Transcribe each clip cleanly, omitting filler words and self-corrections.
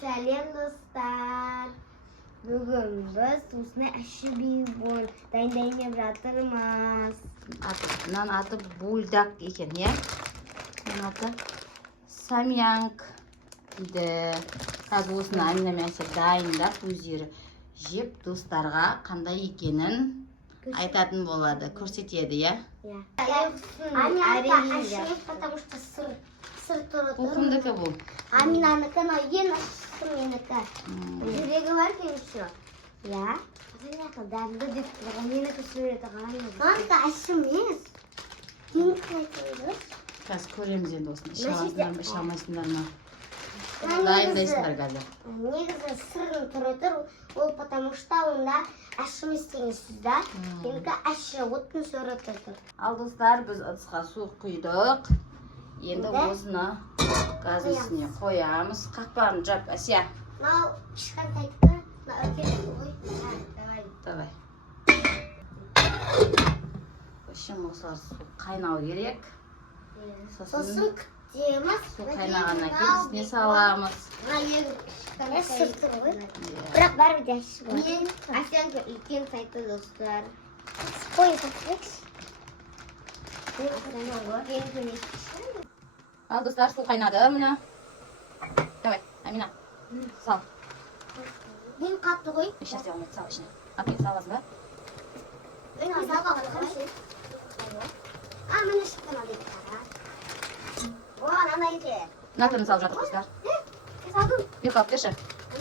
Сәлем достар. Бүгін біз осындай ащы бейбон дайындап жатырмыз. Мынаның аты бульдак екен, иә? Мынаның аты самянг дейді. Қазір осыны Амина мен Әсел дайындап, өздері жеп достарға қандай екенін айтатын болады, көрсетеді, иә? Амина, потому что сыр тұрады. Бұл кімдікі бұл? Аминанікі, но ең ащысы менікі. Жүрегі бар кемші. Я? Дәмді деп тұрған менікі сөйледі ғана. Нанікі ащы емес. Менікі айтыңыз. Қазір көреміз енді осыны. Іше алмайсыңдар ма? Дайындайсыңдар қазір. Негізі сырын түрі тұр, ол потому что онда ащы емес деген сөз да. Менікі ащы, оттың сөрі тұр. Ал достар, біз ыдысқа су құйдық. Енді осыны газ үстіне қоямыз. Қақпағын жап, Әсия. Мынау кішкентайдікі, мынау үлкен ғой. Давай. Үшін осылар су қайнау керек. Сосын күтеміз. Су қайнағаннан кейін үстіне саламыз. Сырты ғой. Бірақ бәрі де ащы ғой. Мен Әсенгі үлкен сайты достар. Қойын көтірекші. Ал достар, су қайнады, мына. Давай, Амина, сал. Мен қатты ғой. Еш нәрсе алмайды, сал ішіне. Аппен саласың ба? Мен салға қаншы. Міне шықтым алдайды қара. Ана еке. Мына салып жатыр достар. Салдым. Бек алып берші.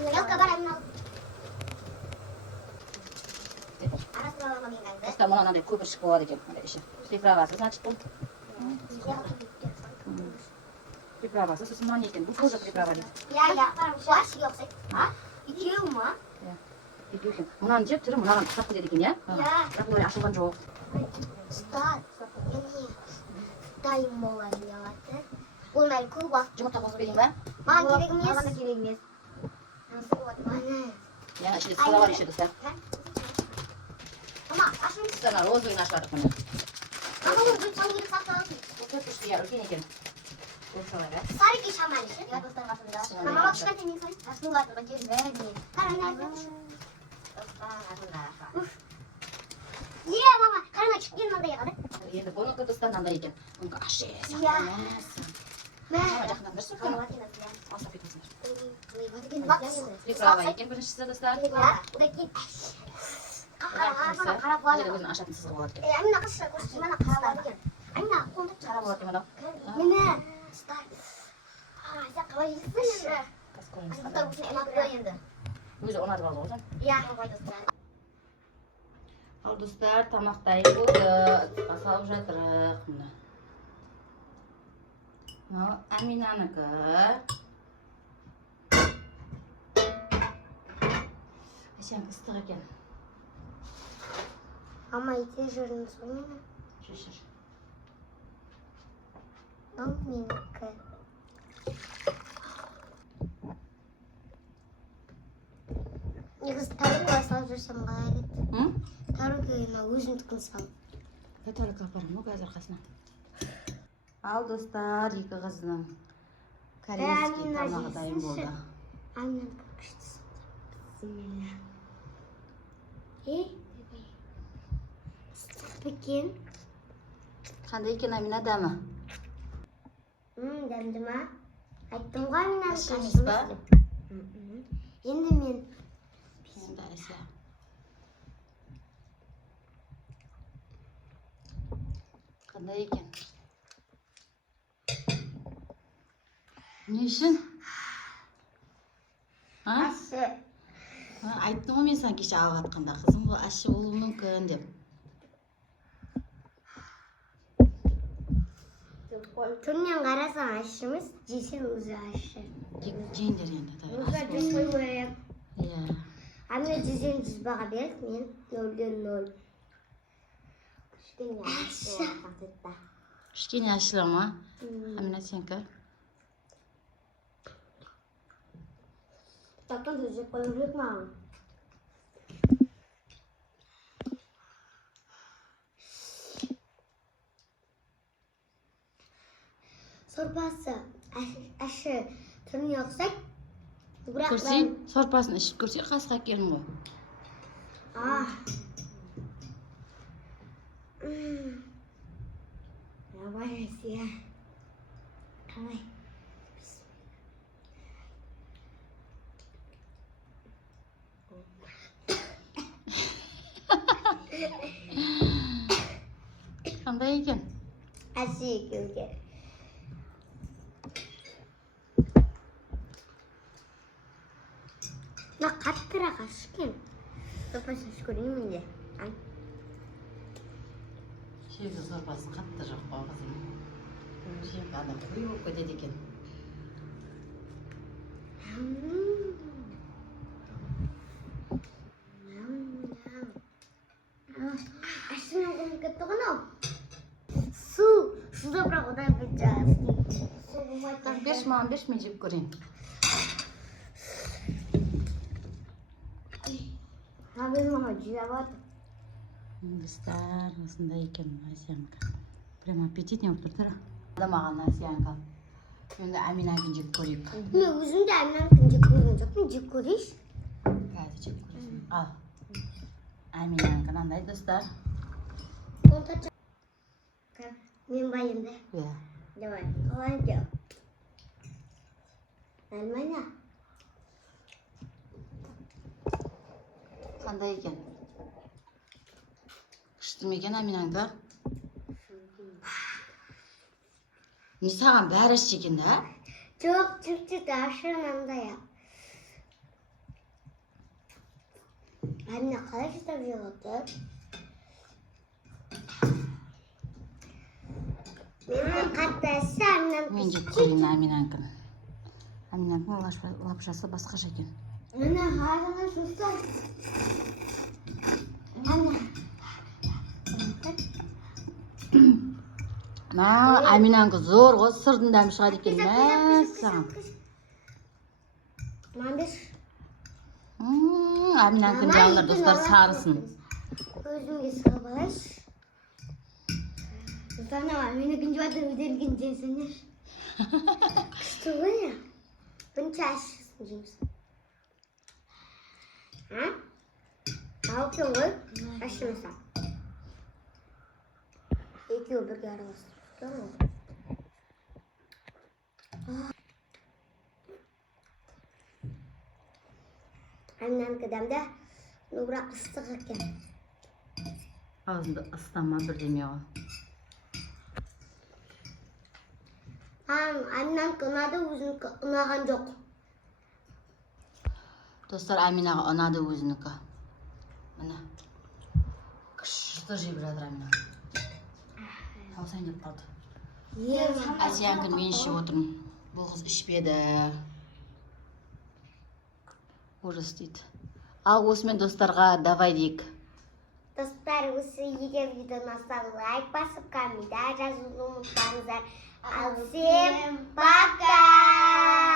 Елка бар, Амина алып. Арасына алама мен қаңды. Достар, мұна анандай көпіршік болады екен, іші. Приправасы, значит, бұл. Приправасы, сосын мұна не екен? Бұл тоже приправа дейді. Я, шашығы ұқсайды. Екеу ма? Екеу екен. Мұнаның жеп түрі мұнаған ұқсап кетеді екен, иә? Бірақ олай ашылған жоқ. Ұстат, мені дайын болайын делаты. Ол мәл көп уақыт. Жұмыртқа қосып берейін ба? Маған керек емес. Маған да керек емес. Мана. Яна ішінде сода бар еще достар. Мама, ашын. Достар, розовыйын ашладық мұны. Мама, ол бір сан керек сақталады. Бұл төртінші, иә, үлкен екен. Бұл салай, ба? Сарыки шаман іші. Я достар қасында. Мама, кішкентай мен сарыки. Ашын қатырға кез бәріне. Қараны айтыңызшы. Мама, қараны шықкен мынандай еғады. Енді бұныкі достар мынандай екен. Бұныкі ащы, сақталмасы. Мама, жақындан бір сұққаны. Алсап кетмесіңдер. Приправа екен біріншісі достар. Одан кейін қарап Енді өзін ашатын сызғы болады екен. Амина қысшы, көрсетші, мана қарап алды екен. Амина, қолды Қара болады екен, Мені, ұстай. Сен қалай жейсің? Қазір көреміз. Бұлтар осыны ұнатты енді. Өзі ұнатып алды ғой. Иә. Ал достар, тамақ дайын болды. Ыдысқа салып жатырық. Мына. Мынау Аминанікі. Әсенікі ыстық екен. Ама ете жүріңіз ғой мені. Жүр. Ал менікі. Негізі тарелкаға салып жүрсем қалай еді? Тарелкаға өзімдікін салып. Тарелка апарам ғой қазір қасына. Ал достар, екі қызының корейский тамағы дайын болды. Аминанікі күштісі. Бісмилля. Ыстық екен. Қандай екен Амина дәмі? Дәмді ма? Айттым ғой Аминанікі. Ащы емес па? Енді мен Енді Әсия. Қандай екен? Не үшін? ащы. Айттым ғой мен саған кеше алып атқанда, қызым бұл ащы болуы мүмкін деп. Түрінен қарасаң ащы емес, жесең өзі ащы. Жеңдер енді. Өзі жүз қой көрем. Иә. Амина 100-100 баға беріп, мен 0-0. Кішкене ашылы ма? Амина сенікі? Тақтан жеп қойып жүрек маған. Сорпасы Aşı turun yoksak. Bırak Көрсең, сорпасын ішіп көрсең, қасқа әкелін ғой. Давай, Россия. Давай. Қандай екен? Россия келге. 나 카트라가 시킨. сорпасын ішіп көрейін де. Шегі сорпасы қатты жоқ қой қызым. Шегі адам қой болып кетеді екен. Ашына көмекке тұғын ау. Суда бірақ одан бетті. Берші маған, берші мен жеп көрейін. Абел мама жүйават. Достар, осындай екен Асиянка. Прям аппетитный болып тұр. Маған Асиянка. Енді Аминакен жеп көрейік. Мен өзім де Аминакен жеп көрген жоқпын, жеп көрейш. Қазір жеп көресің. Ал. Аминакен андай достар. Мен байымды. Иә. Давай, қалай жау. Нормально? Қандай екен? Күшті ме екен Аминанка? Не саған бәрі іші екен да? Жоқ, чуть-чуть ашынандай. Амина қалай жасап жығылды? Мен қатты әсі Аминан Мен жеп көрейін Аминанкін. Аминанкін лапшасы басқаша екен. Мына ғарыңа жұрса. Аминанкі зор ғой, сырдың дәмі шығады екен. Мәссаған. Мандыш. Аминанкін жағылар достар сарысын. Өзімге сыға балайш. Sana Amina'nın cüvada ödelgin cezene. Kıstı var ya. Bunu çarşısın cimsin. Ha? Ne yapıyorsun kız? Aşırısan. İki öbür yarısı. Tamam. Annem kademde Nubra ıslık eкен. Ağzında ıslanma бірдеме ғой. Annem kınadı өзінікі ұнаған жоқ. Достар, Аминаға ұнады өзінікі. Міне. Күшті жеп жатыр Амина. Таусайын деп қалды. Асиянкін мен ішіп отырмын. Бұл қыз ішпеді. Ужас дейді. Ал осымен достарға давай дейік. Достар, осы егер видеоны лайк басып, комментарий жазуды ұмытпаңыздар. Al всем пока!